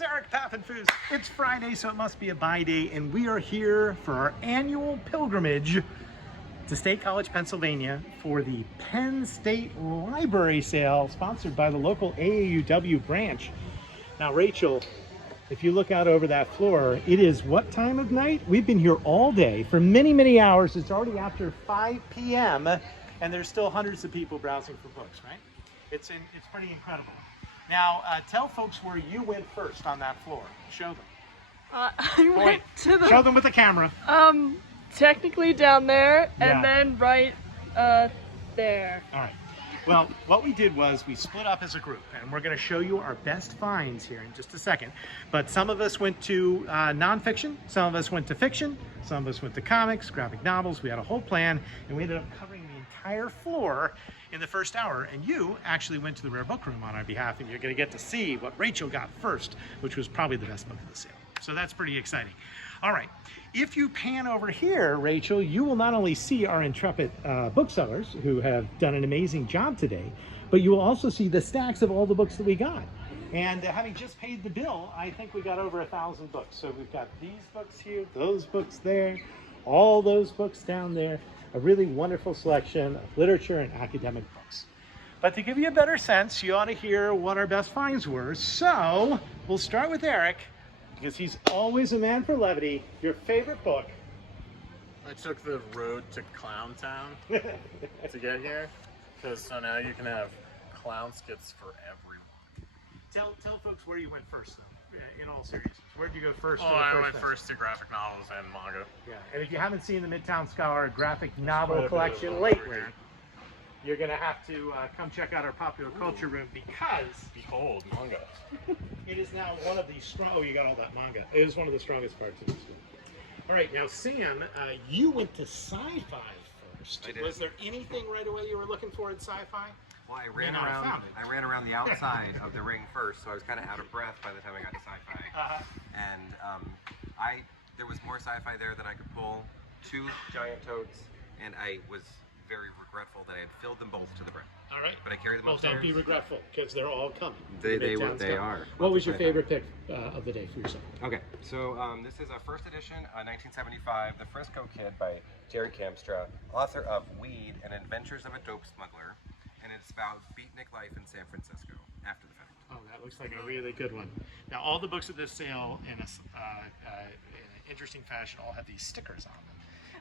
it's Eric Paffenfoos. It's Friday, so it must be a buy day, and we are here for our annual pilgrimage to State College, Pennsylvania for the Penn State Library sale sponsored by the local AAUW branch. Now, Rachel, if you look out over that floor, it is what time of night? We've been here all day for many, many hours. It's already after 5 p.m. and there's still hundreds of people browsing for books, right? It's pretty incredible. Now, tell folks where you went first on that floor. Show them. I went to the... Show them with the camera. Technically down there, and Yeah. then right there. All right. Well, what we did was we split up as a group, and we're going to show you our best finds here in just a second. But some of us went to nonfiction, some of us went to fiction, some of us went to comics, graphic novels. We had a whole plan, and we ended up covering the entire floor in the first hour. And you actually went to the rare book room on our behalf, and you're going to get to see what Rachel got first, which was probably the best book of the sale. So that's pretty exciting. All right. If you pan over here, Rachel, you will not only see our intrepid booksellers who have done an amazing job today, but you will also see the stacks of all the books that we got. And having just paid the bill, I think we got over 1,000 books. So we've got these books here, those books there, all those books down there, a really wonderful selection of literature and academic books. But to give you a better sense, you ought to hear what our best finds were. So we'll start with Eric, because he's always a man for levity. Your favorite book? I took the road to Clown Town to get here, because so now you can have clown skits for everyone. Tell folks where you went first, though, in all seriousness. Where did you go first? Oh, I went first to graphic novels and manga. Yeah, and if you haven't seen the Midtown Scholar graphic novel Quite a bit collection of lately, here. you're going to have to come check out our popular culture room, because Behold, manga. it is now one of the strong. Oh, you got all that manga. It is one of the strongest parts of this room. All right, now Sam, you went to sci-fi first. I did. Was there anything right away you were looking for in sci-fi? Well, I ran not have around. found it. I ran around the outside of the ring first, so I was kind of out of breath by the time I got to sci-fi. And there was more sci-fi there than I could pull. 2 giant totes, and I was very regretful that I had filled them both to the brim. All right. But I carried them Well, upstairs. don't be regretful, because they're all coming. They Midtown Scholar. are. What was your Sci-fi. favorite pick of the day for yourself? Okay, so this is a first edition, 1975, The Frisco Kid by Jerry Kamstra, author of Weed and Adventures of a Dope Smuggler, and it's about beatnik life in San Francisco after the fact. Oh, that looks like a really good one. Now, all the books at this sale, in an interesting fashion, all have these stickers on them,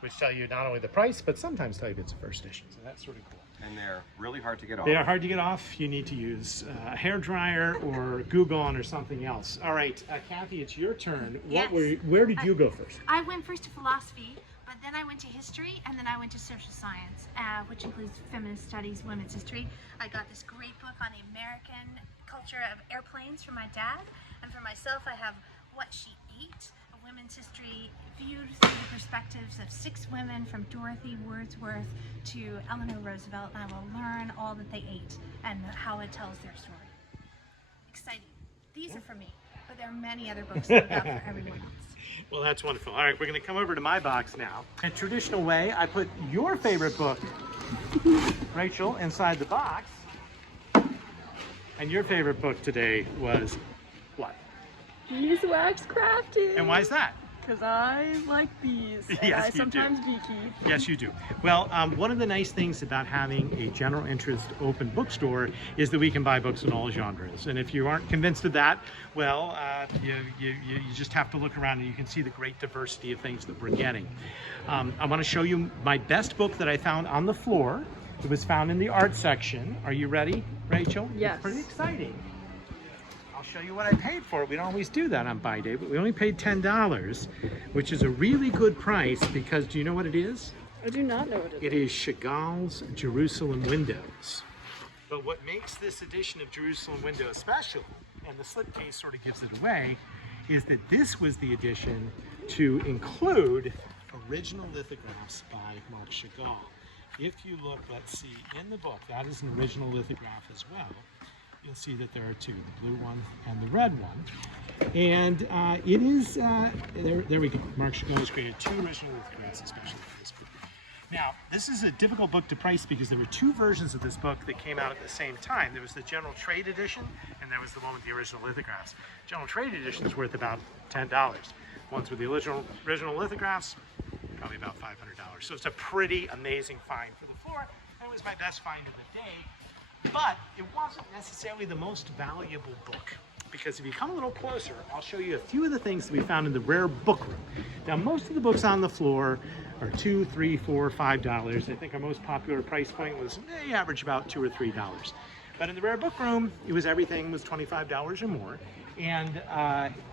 which tell you not only the price, but sometimes tell you it's a first edition. So that's sort of cool. And they're really hard to get off. They are hard to get off. You need to use a hairdryer or Google on or something else. All right, Cathy, it's your turn. Yes. Where did you go first? I went first to philosophy, but then I went to history, and then I went to social science, which includes feminist studies, women's history. I got this great book on the American culture of airplanes from my dad, and for myself I have What She Ate, a women's history viewed through the perspectives of 6 women from Dorothy Wordsworth to Eleanor Roosevelt, and I will learn all that they ate and how it tells their story. Exciting. These are for me, but there are many other books that I've got for everyone else. Well, that's wonderful. All right, we're going to come over to my box now. In a traditional way, I put your favorite book, Rachel, inside the box. And your favorite book today was what? Beeswax crafting. And why is that? Because I like bees. And Yes, I you do. sometimes beekeep. Yes, you do. Well, one of the nice things about having a general interest open bookstore is that we can buy books in all genres. And if you aren't convinced of that, well, you just have to look around and you can see the great diversity of things that we're getting. I want to show you my best book that I found on the floor. It was found in the art section. Are you ready, Rachel? Yes. It's pretty exciting. I'll show you what I paid for it. We don't always do that on buy day, but we only paid $10, which is a really good price because do you know what it is? I do not know what it is. It is Chagall's Jerusalem Windows. But what makes this edition of Jerusalem Window special, and the slipcase sort of gives it away, is that this was the edition to include original lithographs by Marc Chagall. If you look, let's see, in the book, that is an original lithograph as well. You'll see that there are 2, the blue one and the red one. And it is, there we go. Marc Chagall has created 2 original lithographs, especially for this book. Now, this is a difficult book to price because there were two versions of this book that came out at the same time. There was the General Trade Edition, and there was the one with the original lithographs. General Trade Edition is worth about $10. Ones with the original lithographs, probably about $500. So it's a pretty amazing find for the floor. It was my best find of the day, but it wasn't necessarily the most valuable book. Because if you come a little closer, I'll show you a few of the things that we found in the rare book room. Now, most of the books on the floor are $2, $3, $4, $5. I think our most popular price point was they average about $2 or $3. But in the rare book room, everything was $25 or more. And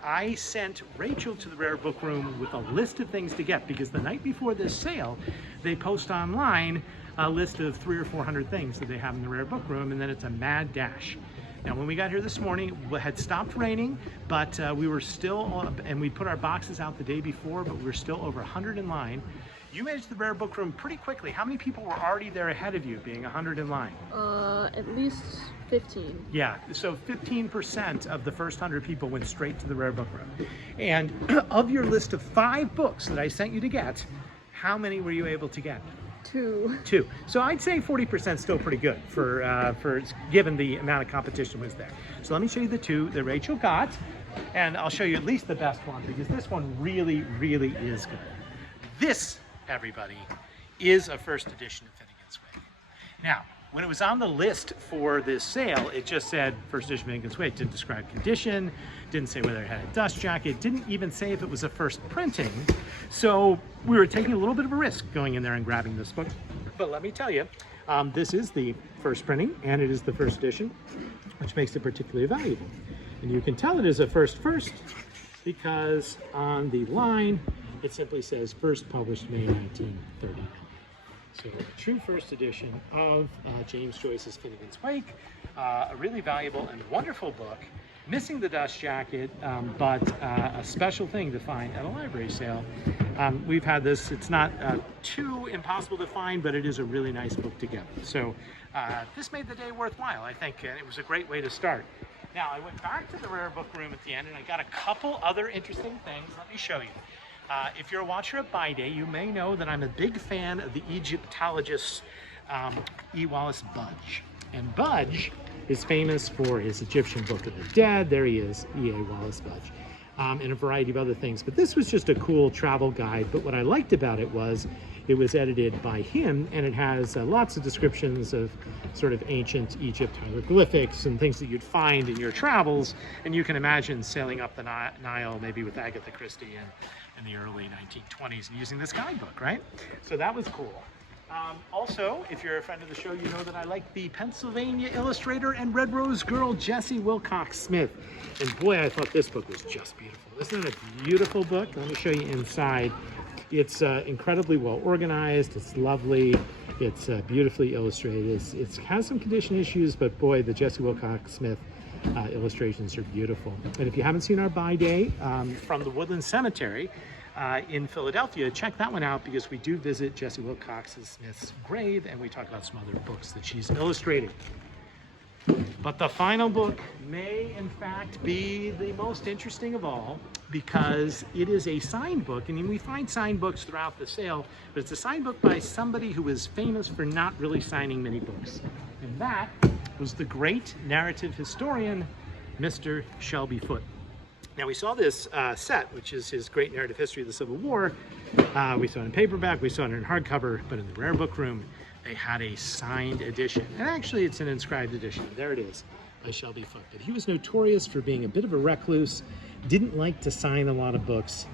I sent Rachel to the rare book room with a list of things to get, because the night before this sale, they post online a list of 300 or 400 things that they have in the rare book room, and then it's a mad dash. Now, when we got here this morning, it had stopped raining, but we were still, and we put our boxes out the day before, but we were still over 100 in line. You made it to the rare book room pretty quickly. How many people were already there ahead of you, being 100 in line? At least 15. Yeah, so 15% of the first 100 people went straight to the rare book room. And of your list of 5 books that I sent you to get, how many were you able to get? 2. 2. So I'd say 40% still pretty good for given the amount of competition was there. So let me show you the 2 that Rachel got, and I'll show you at least the best one, because this one really, really is good. This, everybody, is a first edition of Finnegan's Wake. Now, when it was on the list for this sale, it just said first edition of Finnegan's Wake. It didn't describe condition, didn't say whether it had a dust jacket, didn't even say if it was a first printing. So we were taking a little bit of a risk going in there and grabbing this book. But let me tell you, this is the first printing, and it is the first edition, which makes it particularly valuable. And you can tell it is a first because on the line, it simply says first published May 1939. So a true first edition of James Joyce's Finnegan's Wake, a really valuable and wonderful book, missing the dust jacket, but a special thing to find at a library sale. We've had this, it's not too impossible to find, but it is a really nice book to get. So this made the day worthwhile, I think, and it was a great way to start. Now, I went back to the rare book room at the end, and I got a couple other interesting things. Let me show you. If you're a watcher of By Day, you may know that I'm a big fan of the Egyptologist E. Wallace Budge. And Budge is famous for his Egyptian Book of the Dead. There he is, E.A. Wallace Budge, and a variety of other things. But this was just a cool travel guide. But what I liked about it was edited by him, and it has lots of descriptions of sort of ancient Egypt hieroglyphics and things that you'd find in your travels. And you can imagine sailing up the Nile, maybe with Agatha Christie in the early 1920s, and using this guidebook, right? So that was cool. Also, if you're a friend of the show, you know that I like the Pennsylvania illustrator and Red Rose girl, Jessie Wilcox Smith. And boy, I thought this book was just beautiful. Isn't it a beautiful book? Let me show you inside. It's incredibly well organized. It's lovely. It's beautifully illustrated. It has some condition issues, but boy, the Jessie Wilcox Smith illustrations are beautiful. And if you haven't seen our By Day from the Woodland Cemetery in Philadelphia, check that one out, because we do visit Jessie Wilcox Smith's grave, and we talk about some other books that she's illustrated. But the final book may, in fact, be the most interesting of all, because it is a signed book. I mean, we find signed books throughout the sale, but it's a signed book by somebody who is famous for not really signing many books. And that was the great narrative historian, Mr. Shelby Foote. Now, we saw this set, which is his Great Narrative History of the Civil War. We saw it in paperback, we saw it in hardcover, but in the rare book room, they had a signed edition. And actually, it's an inscribed edition. There it is, by Shelby Foote. But he was notorious for being a bit of a recluse, didn't like to sign a lot of books.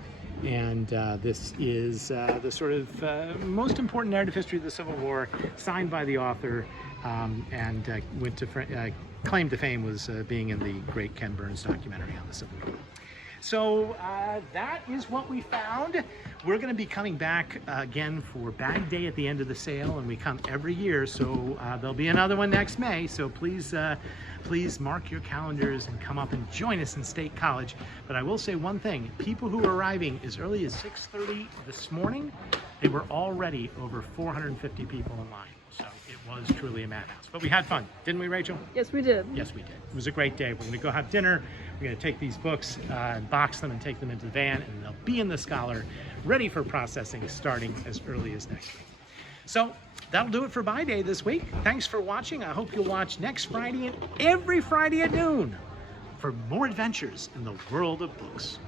And this is the sort of most important narrative history of the Civil War, signed by the author, and claim to fame was being in the great Ken Burns documentary on the Civil War. So that is what we found. We're going to be coming back again for Bag Day at the end of the sale, and we come every year, so there'll be another one next May. So please mark your calendars and come up and join us in State College. But I will say one thing: people who are arriving as early as 6:30 this morning, they were already over 450 people in line. So it was truly a madhouse. But we had fun, didn't we, Rachel? Yes, we did. Yes, we did. It was a great day. We're going to go have dinner. We're going to take these books and box them and take them into the van, and they'll be in the Scholar, ready for processing starting as early as next week. So that'll do it for Buy Day this week. Thanks for watching. I hope you'll watch next Friday and every Friday at noon for more adventures in the world of books.